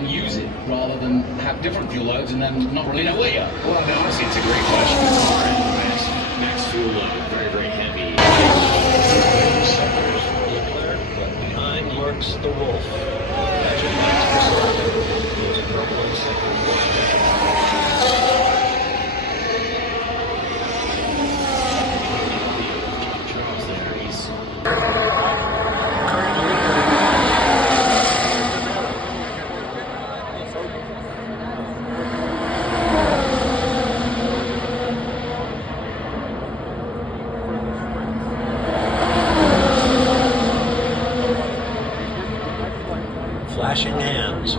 and use it rather than have different fuel loads and then not really know where you are? Well, I mean, honestly, it's a great question. The car has max fuel load, very, very heavy. But behind lurks the wolf. That's what Max Verstappen is a purple and second. Charles there, he's flashing hands.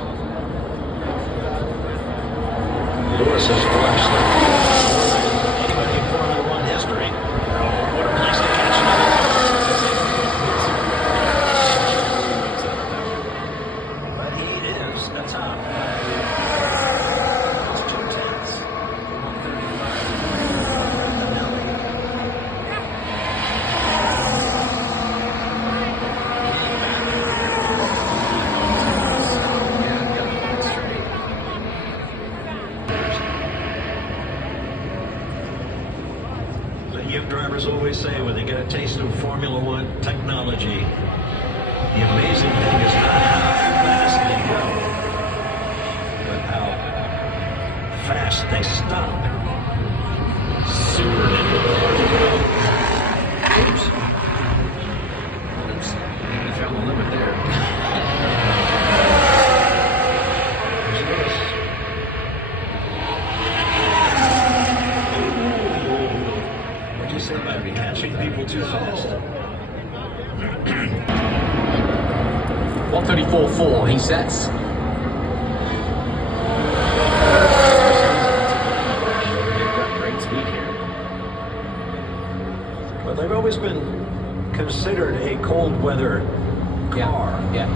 Lewis has flashed them. Anybody in Formula One history? Oh, what a place to catch them. But he is atop. It's 2 tenths. 135. The young drivers always say when they get a taste of Formula One technology, the amazing thing is not how fast they go, but how fast they stop. Super nimble. Oops. You found the limit there. There's Lewis. What'd you say about catching people too fast? 134.4 he sets. Great speed here. Well, they've always been considered a cold weather car. Yeah.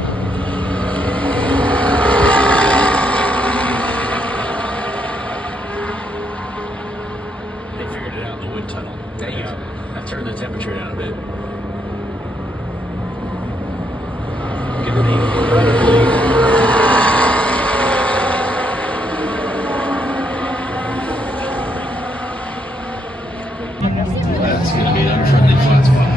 They figured it out in the wind tunnel. There you go. That turned the temperature down a bit. Given the incredibly That's going to be an unfriendly flat spot.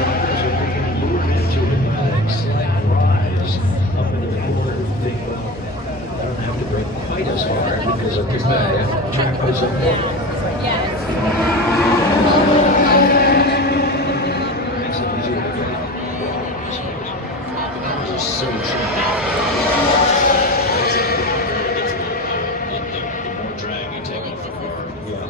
drivers are being lured into it by that slight rise up into the corner. They don't have to brake quite as hard because of the track was up there. Makes it easier to get out. That was just so tricky. The more drag you take off the car. Yeah.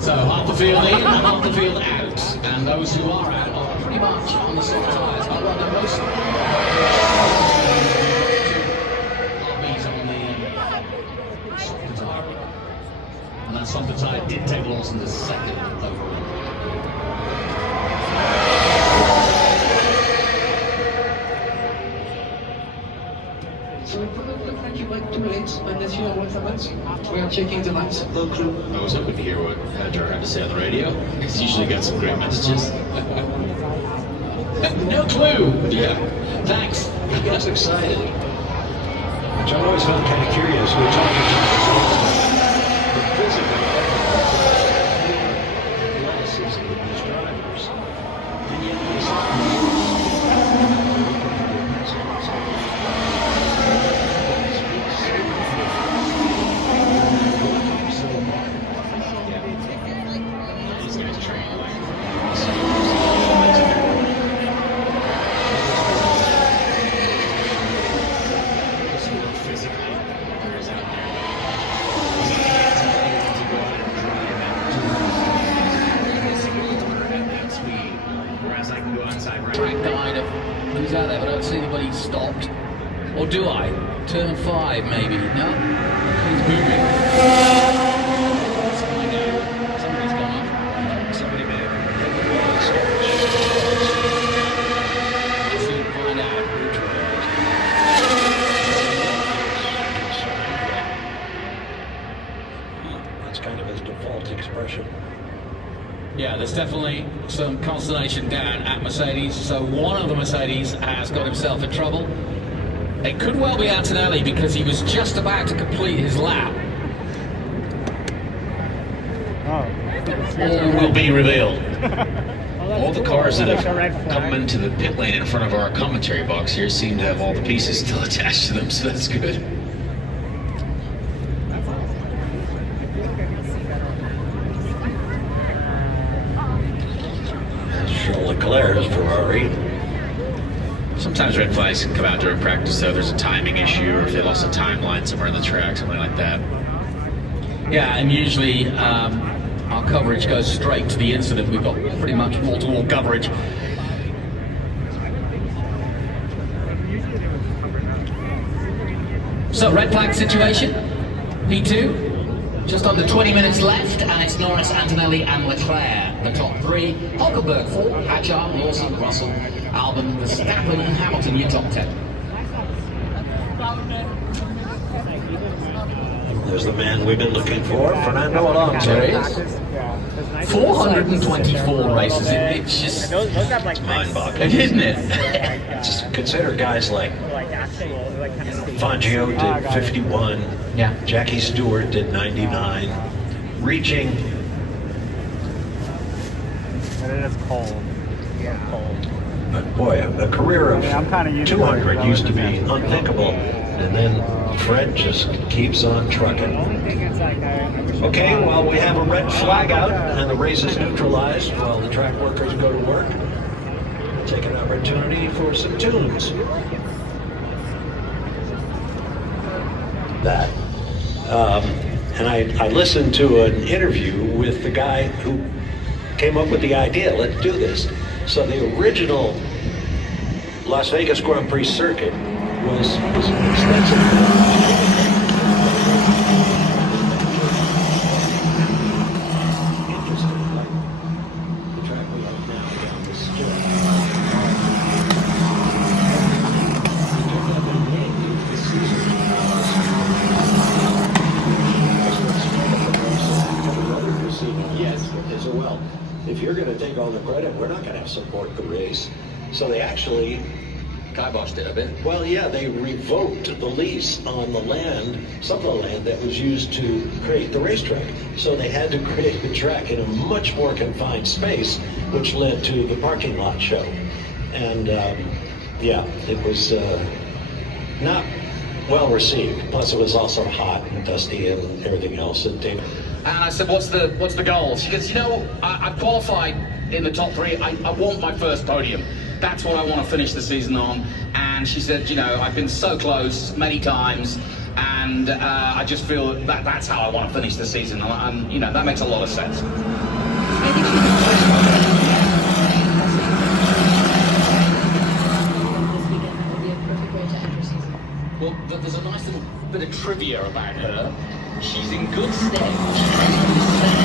So half the field in and half the field out. And those who are out are pretty much on the soft tyres. I wonder most RBs on the softer tyre. And that softer tyre did take Lawson to second overall. So it looked like you went 2 minutes unless you are one for months. We are checking the laps. No clue. I was hoping to hear what Hedger had to say on the radio. He's usually got some great messages. No clue! Yeah. Thanks. He gets excited, which I always found kind of curious. We were talking about the physical athleticism of these drivers, and yet he's These guys train like physically, whereas out there, he can't tell anyone to go out and drive at that speed, whereas I can go outside right track guide of who's out there, but I don't see anybody stopped. Or do I? Turn 5 maybe? No? He's moving. Let's find out. Somebody's gone off. somebody may have hit the Let's see, find out. That's kind of his default expression. Yeah, there's definitely some consternation down at Mercedes. So one of the Mercedes has got himself in trouble. It could well be Antonelli because he was just about to complete his lap. All will be revealed. All the cars that have come into the pit lane in front of our commentary box here seem to have all the pieces still attached to them, so that's good. Charles Leclerc's Ferrari. Sometimes red flags can come out during practice, though. There's a timing issue, or if they lost a timeline somewhere on the track, something like that. Yeah, and usually our coverage goes straight to the incident. We've got pretty much wall-to-wall coverage. So, red flag situation, P2, just under 20 minutes left, and it's Norris, Antonelli and Leclerc, the top three. Hulkenberg 4, Hadjar, Lawson, Russell, Albon, Verstappen and Hamilton, your top 10. There's the man we've been looking for, Fernando Alonso. There he is. 424 races, it's just mind-boggling, isn't it? Just consider guys like Fangio did 51, Yeah. Jackie Stewart did 99, reaching. And it is cold. Yeah, cold. But boy, a career of I'm kinda used to 200 it. used to be unthinkable, and then Fred just keeps on trucking. Okay, well, we have a red flag out, and the race is neutralized while the track workers go to work. Take an opportunity for some tunes. That. And I listened to an interview with the guy who came up with the idea, let's do this. So the original Las Vegas Grand Prix circuit was extensive. The track we have now down the strip. Yes, as well. If you're going to take all the credit, we're not going to support the race. So they actually Kiboshed it a bit. well, yeah, they revoked the lease on the land, some of the land that was used to create the racetrack. So they had to create the track in a much more confined space, which led to the parking lot show. And yeah, it was not well received. Plus, it was also hot and dusty and everything else. And David. And I said, what's the goal? She goes, you know, I've qualified in the top three. I want my first podium. That's what I want to finish the season on. And she said, you know, I've been so close many times, and I just feel that that's how I want to finish the season. And you know, that makes a lot of sense. Well, there's a nice little bit of trivia about her. She's in good stead. She's in good stead